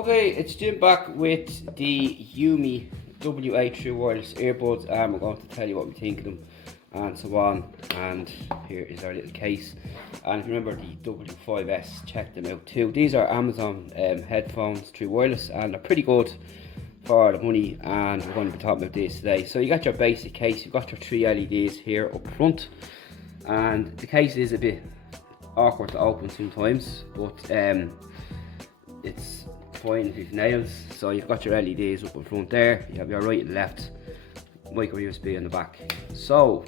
Okay, it's Jim back with the UMI W8 true wireless earbuds, and we're going to tell you what we think of them and so on. And here is our little case. And if you remember the W5S, check them out too. These are Amazon headphones true wireless, and they're pretty good for the money, and we're going to be talking about this today. So you got your basic case, you've got your 3 LEDs here up front, and the case is a bit awkward to open sometimes, but it's fine if you've nails. So you've got your LEDs up in front there, you have your right and left micro USB on the back. So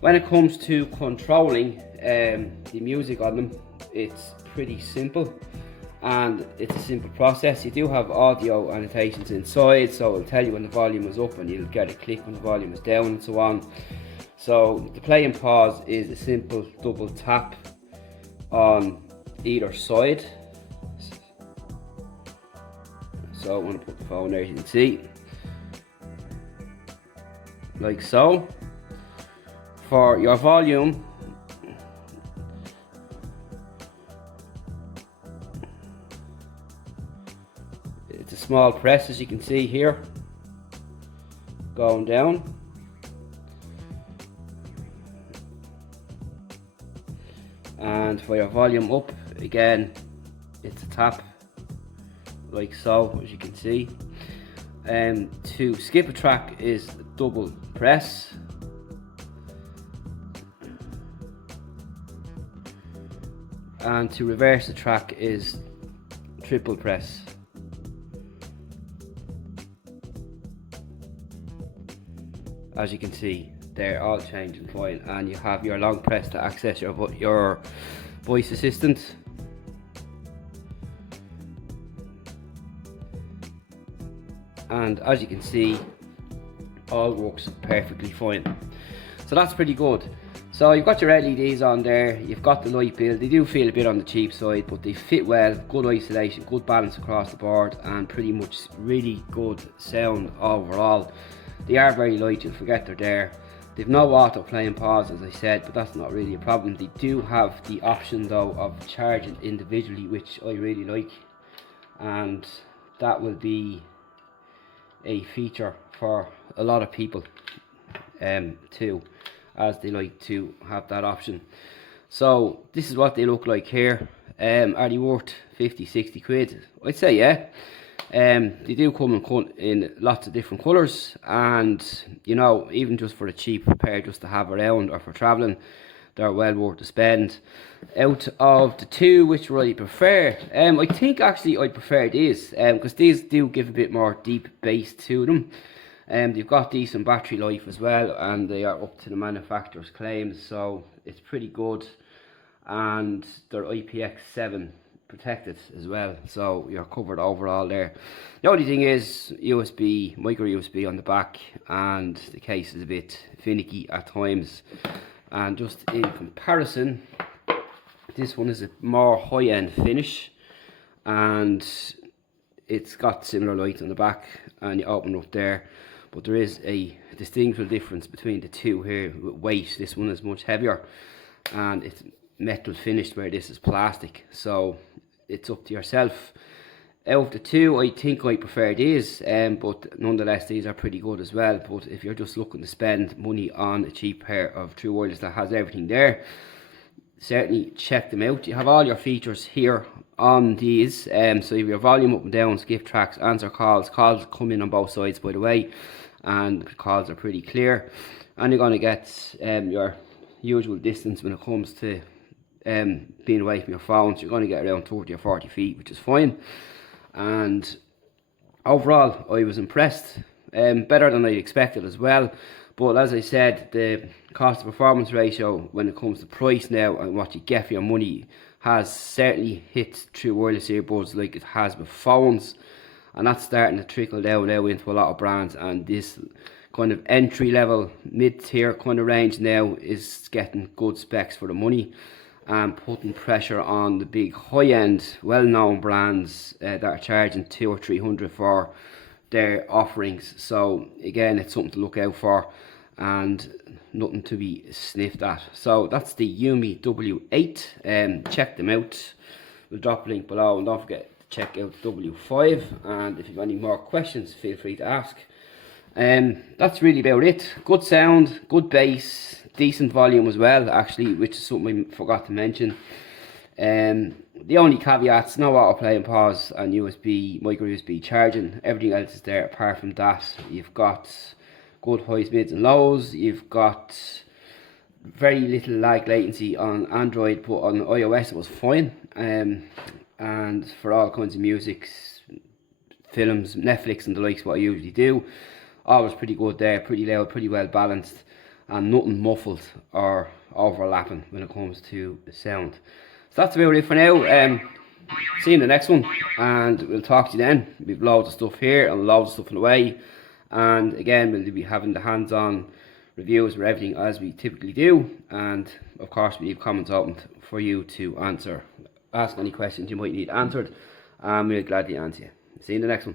when it comes to controlling the music on them, it's pretty simple and it's a simple process. You do have audio annotations inside, so it'll tell you when the volume is up and you'll get a click when the volume is down and so on. So the play and pause is a simple double tap on either side. So I want to put the phone there, as you can see, like so. For your volume, it's a small press, as you can see here, going down. And for your volume up, again, it's a tap, like so, as you can see. To skip a track is double press. And to reverse the track is triple press. As you can see, they're all changing fine, and you have your long press to access your voice assistant. And as you can see, all works perfectly fine. So that's pretty good. So you've got your LEDs on there, you've got the light bill. They do feel a bit on the cheap side, but they fit well, good isolation, good balance across the board, and pretty much really good sound overall. They are very light, you'll forget they're there. They've no auto play and pause, as I said, but that's not really a problem. They do have the option though of charging individually, which I really like, and that will be a feature for a lot of people too, as they like to have that option. So this is what they look like here. Are they worth 50-60 quid? I'd say yeah. They do come in lots of different colours, and you know, even just for a cheap pair just to have around or for travelling, they're well worth the spend. Out of the two, which would I prefer? I think actually I prefer these, because these do give a bit more deep bass to them. They've got decent battery life as well, and they are up to the manufacturer's claims, so it's pretty good. And they're IPX7 protected as well, so you're covered overall there. The only thing is USB, micro USB on the back, and the case is a bit finicky at times. And just in comparison, this one is a more high-end finish, and it's got similar lights on the back, and you open up there, but there is a distinguishable difference between the two here with weight. This one is much heavier, and it's metal finished where this is plastic, so it's up to yourself. Out of the two, I think I prefer these, but nonetheless these are pretty good as well. But if you're just looking to spend money on a cheap pair of true wireless that has everything there, certainly check them out. You have all your features here on these, so you have your volume up and down, skip tracks, answer calls. Calls come in on both sides, by the way, and the calls are pretty clear. And you're going to get your usual distance when it comes to being away from your phone, so you're going to get around 30 or 40 feet, which is fine. And overall I was impressed, better than I expected as well. But as I said, the cost to performance ratio when it comes to price now and what you get for your money has certainly hit true wireless earbuds like it has with phones, and that's starting to trickle down now into a lot of brands. And this kind of entry level, mid-tier kind of range now is getting good specs for the money, and putting pressure on the big high-end, well-known brands that are charging 200 or 300 for their offerings. So again, it's something to look out for, and nothing to be sniffed at. So that's the UMI W8. Check them out. We'll drop a link below, and don't forget check out W5, and if you have any more questions, feel free to ask. That's really about it. Good sound, good bass, decent volume as well, actually, which is something I forgot to mention. The only caveats: no autoplay and pause, and USB, micro USB charging. Everything else is there apart from that. You've got good highs, mids and lows. You've got very little lag latency on Android, but on iOS it was fine. And for all kinds of music, films, Netflix and the likes, what I usually do, always pretty good there, pretty loud, pretty well balanced, and nothing muffled or overlapping when it comes to the sound. So that's about it for now. See you in the next one, and we'll talk to you then. We've loads of stuff here and loads of stuff on the way, and again we'll be having the hands-on reviews for everything as we typically do, and of course we leave comments open for you to ask any questions you might need answered, and we'll gladly answer you. See you in the next one.